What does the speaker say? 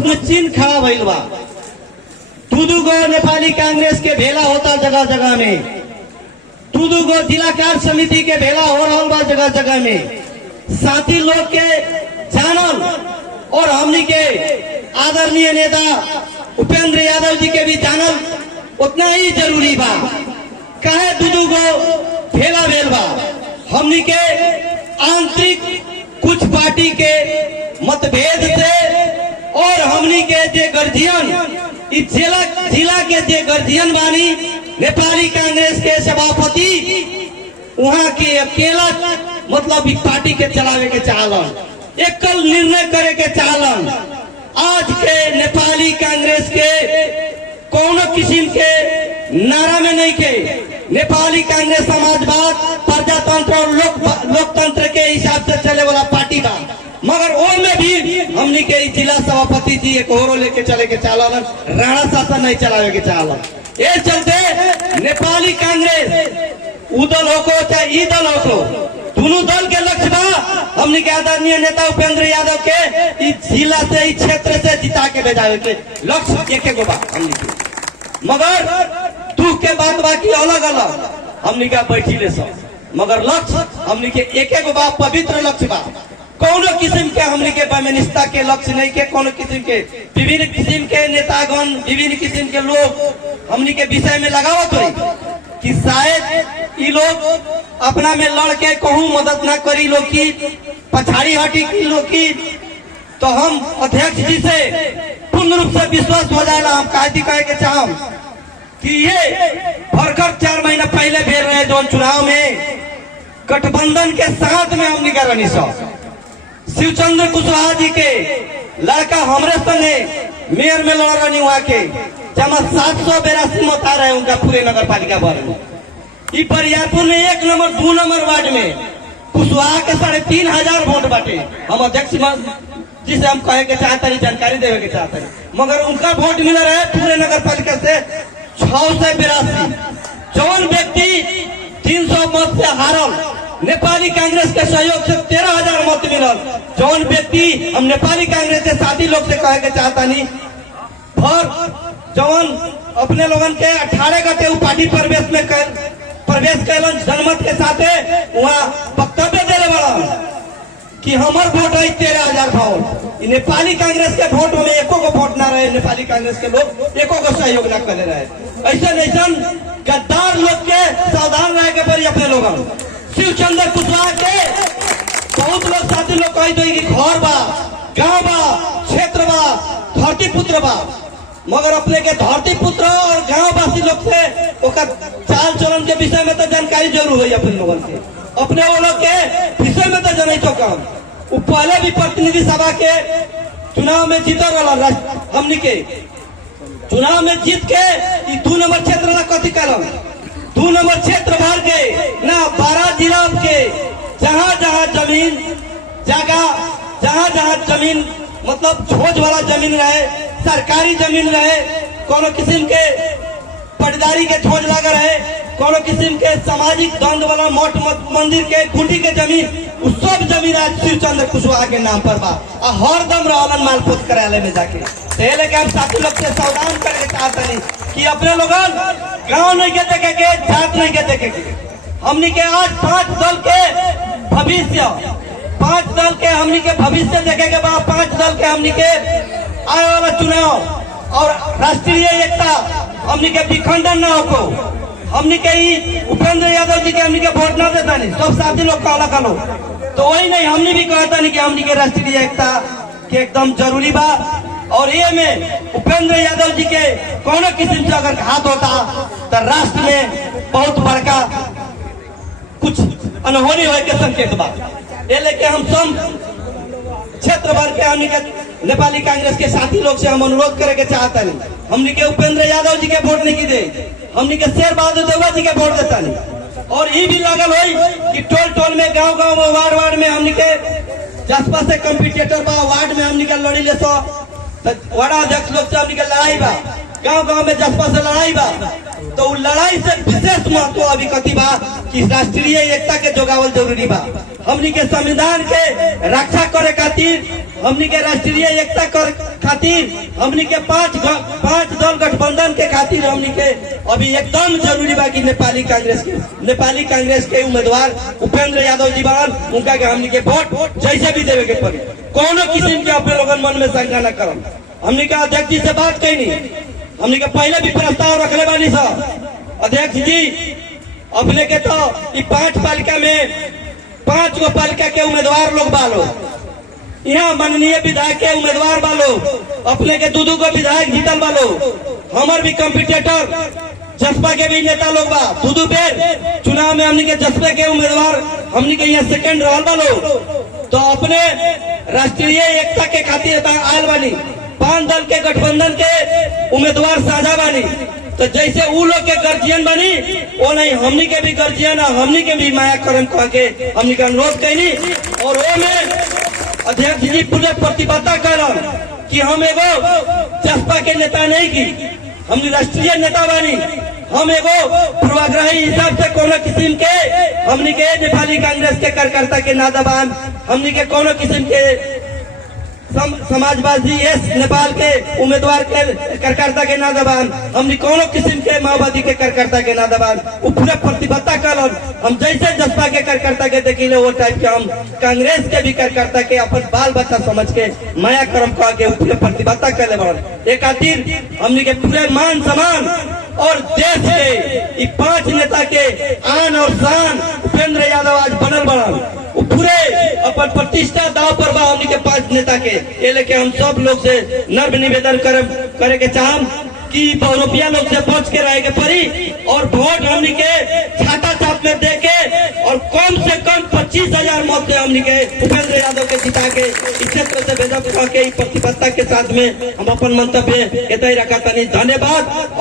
आपस में चिन्ह खड़ा भइल बा। दू गो नेपाली कांग्रेस के भेला होता जगह जगह में, दू गो जिला कार्य समिति के भेला हो रहा बा जगह जगह में। साथी लोग के जानल और हमनी के आदरणीय नेता उपेंद्र यादव जी के भी जानल उतना ही जरूरी बा। काहे दू गो भेला भेल बा? हमनी के आंतरिक कुछ पार्टी के मतभेद से और हमनी के जे गर्जियन जिला के जे गर्जियन बानी नेपाली कांग्रेस के सभापति वहाँ के अकेला मतलब पार्टी के चलावे के चाहलन, एकल निर्णय करे के चाहलन। आज के नेपाली कांग्रेस के कोनो किस्म के नारा में नहीं के नेपाली कांग्रेस समाजवाद प्रजातंत्र और लोकतंत्र के हिसाब से चले वाला पार्टी बा। मगर वो में भी हमनी के जिला सभापति जी एक होरो लेके चले के चालन, राणा शासन नहीं चलावे के चालन। ये चलते नेपाली कांग्रेस उ दल हो को चाहे ई दल हो को, दोनों दल के लक्ष्य बा हमनी के आदरणीय नेता उपेंद्र यादव के इस जिला से इस क्षेत्र से जिता के भेजावे के लक्ष्य एक गो बा हमनी के। मगर दुख के बात बा की अलग अलग हमनी के बैठी ले सब, मगर लक्ष्य हमनी के एक बा, पवित्र लक्ष्य बा। कोनो किस्म के हमनी के बेमिनिस्ता के लक्ष्य नहीं के, कोनो किस्म के विभिन्न किस्म के नेतागण विभिन्न किस्म के लोग हमनी के विषय में लगावत हुई कि शायद ये लोग अपना में लड़ के कहूँ मदद ना करी लोग की पछाड़ी हटी की लोग की। तो हम अध्यक्ष जी से पूर्ण रूप से विश्वास हो जाएगा। हम कायदी कहे के चाहम कि ये भरकर 4 महीना पहले भेल रहे जो चुनाव में गठबंधन के साथ में हमनी का रनी शिवचंद्र कुशवाहा जी के लड़का हमरे संगे मेयर में लड़ रही वहाँ के जमा 782 मत आ रहे उनका पूरे नगर पालिका भर में। बरियारपुर में 1 नंबर 2 नंबर वार्ड में कुशवाहा के 3500 वोट बाटे। हम अध्यक्ष जिसे हम कहे के चाहते हैं, जानकारी देवे के चाहते हैं, मगर उनका वोट मिला रहे पूरे नगर पालिका से 682। जौन व्यक्ति 300 मत से हारल, नेपाली कांग्रेस के सहयोग से 13,000 मत मिलल। जौन व्यक्ति हम नेपाली कांग्रेस के साथी लोग से कहे के चाहता नहीं और जौन अपने लोगन के 18 गते पार्टी प्रवेश कैलन जनमत के साथ वहाँ वक्तव्य देने वाला कि हमार वोट है 13,000 वोट। नेपाली कांग्रेस के वोट में एको को वोट ना रहे, नेपाली कांग्रेस के लोग एको को सहयोग ना करे रहे। ऐसा गद्दार लोग के सावधान रहे के पड़ी अपने लोग। शिवचंद्र कुशवाहा के बहुत लोग साथी लोग कही दो कि घर बा, गांव बा, क्षेत्र बा, धरती पुत्र बा, मगर अपने के धरती पुत्र और गांव वासी लोग से चाल चलन के विषय में तो जानकारी जरूर हुई अपने लोगों से, अपने वो लोग के विषय में तो जानी तो कम। वो पहले भी प्रतिनिधि सभा के चुनाव में जीता रहा, हमनी के चुनाव में जीत के 2 नंबर क्षेत्र ना कथी कलम 2 नंबर क्षेत्र भर के ना 12 जिला के जहाँ जहाँ जमीन जगह जहाँ जमीन मतलब छोज वाला जमीन रहे, सरकारी जमीन रहे, कोनो किस्म के पटदारी के छोज लगा रहे, कोनो किस्म के सामाजिक द्वंद वाला मठ मंदिर के खूंटी के जमीन, उस सब जमीन आज शिवचंद्र कुशवाहा के नाम पर बा। हरदम रहलन मालपोत कार्यालय में जाके। लेके हम साथी लोग से सावधान करके चाहते नहीं कि अपने लोग गाँव नहीं के देखे के, जात नहीं के देखे के। हमनी के आज 5 दल के भविष्य, 5 दल के हमनी के भविष्य देखे के बाद 5 दल के हमनी के आने वाला चुनाव और राष्ट्रीय एकता हमनी के विखंडन न हो। हमनी के उपेंद्र यादव जी के हमनी के वोट न देता नहीं, सब साथी लोग काला कालो तो वही नहीं, हमनी भी कहता नहीं कि हमनी के राष्ट्रीय एकता के एकदम जरूरी बा। और ये में उपेंद्र यादव जी के कोनो किस्म से अगर घात होता तो राष्ट्र में बहुत बड़का कुछ अनहोनी हो के संकेत बा। ये लेके हम सब क्षेत्र भर के हमनी के नेपाली कांग्रेस के साथी लोग से हम अनुरोध करे के चाहता नहीं, हमनी के उपेंद्र यादव जी के वोट नहीं की दे, हमनी के शेर बहादुर देवा जी के वोट देता नहीं। और ये भी लागल हो कि टोल टोल में गांव गांव में वार्ड वार्ड में हमनी के जसपा से कंपिटिटर बा, वार्ड में हमनी के लड़ी ले सो वार्ड अध्यक्ष लोग से हमनी के लड़ाई बा, गांव गांव में जसपा से लड़ाई बा। तो लड़ाई से विशेष महत्व अभी कथी बा कि राष्ट्रीय एकता के जोगावल जरूरी बा। हमनी के संविधान के रक्षा करे खातिर हमनी के राष्ट्रीय एकता कर खातिर हमनी के पांच दल गठबंधन के खातिर हमनी के अभी एकदम जरूरी बा कि नेपाली कांग्रेस के उम्मीदवार उपेंद्र यादव जी बान, उनका के हमनी के वोट जैसे भी देवे के पड़ी। कोनो किस्म के अपने लोगन मन में शंका न करम। हमनी के अध्यक्ष जी से बात कैनी, हमनी के पहले भी प्रस्ताव रखले बानी सब। अध्यक्ष जी अपने के तो 5 पालिका में 5 गो पालिका के उम्मीदवार लोग बालो, यहाँ माननीय विधायक के उम्मीदवार बालो, अपने के 2 गो विधायक जीतल बालो, हमार भी कंपिटिटर जसपा के भी नेता लोग बा 2 बेर चुनाव में हमनी के जसपा के उम्मीदवार हमनी के यहाँ सेकंड रहल बालो। तो अपने राष्ट्रीय एकता के खातिर आयल बानी, 5 दल के गठबंधन के उम्मीदवार साझा बानी। तो जैसे उ लोग के गर्जियन बनी वो नहीं हमनी के भी गर्जियन, हमनी के भी माया करम कह के हमनी के अनुरोध कैनी। और वो में अध्यक्ष जी पूरे प्रतिबद्धता करम कि हम एगो जसपा के नेता नहीं की, हम राष्ट्रीय नेता बानी। हम एगो पूर्वाग्रही हिसाब से कोनो किस्म के हमनी के नेपाली कांग्रेस के कार्यकर्ता के ना दबान, हमनी के कोनो किस्म के समाजवादी नेपाल के उम्मीदवार के कार्यकर्ता के ना दबान, हमनी कोनो किस्म के माओवादी के कार्यकर्ता के ना दबान। वो पूरा प्रतिबद्धता करन। हम जैसे जसपा के कार्यकर्ता के देखिले वो टाइप के हम कांग्रेस के भी कार्यकर्ता के अपन बाल बच्चा समझ के माया कर्म कह के पूरे प्रतिबद्धता कर ले। एक खातिर हमनी के पूरे मान सम्मान और देश के 5 नेता के आन और शान उपेंद्र यादव आज बनल बनल पूरे अपन प्रतिष्ठा दाव पर बा हमनी के 5 नेता के। ये लेके हम सब लोग से नर्म निवेदन करे के चाहम कि बहुरूपिया लोग से बच के रहे के पड़ी और वोट हमनी के छाता चाप में दे के और कम से कम 25,000 मत से हमनी के उपेंद्र यादव के जिता के इस क्षेत्र से भेजा के प्रतिबद्धता के साथ में हम अपन मंतव्य एतय रखा तनी। धन्यवाद।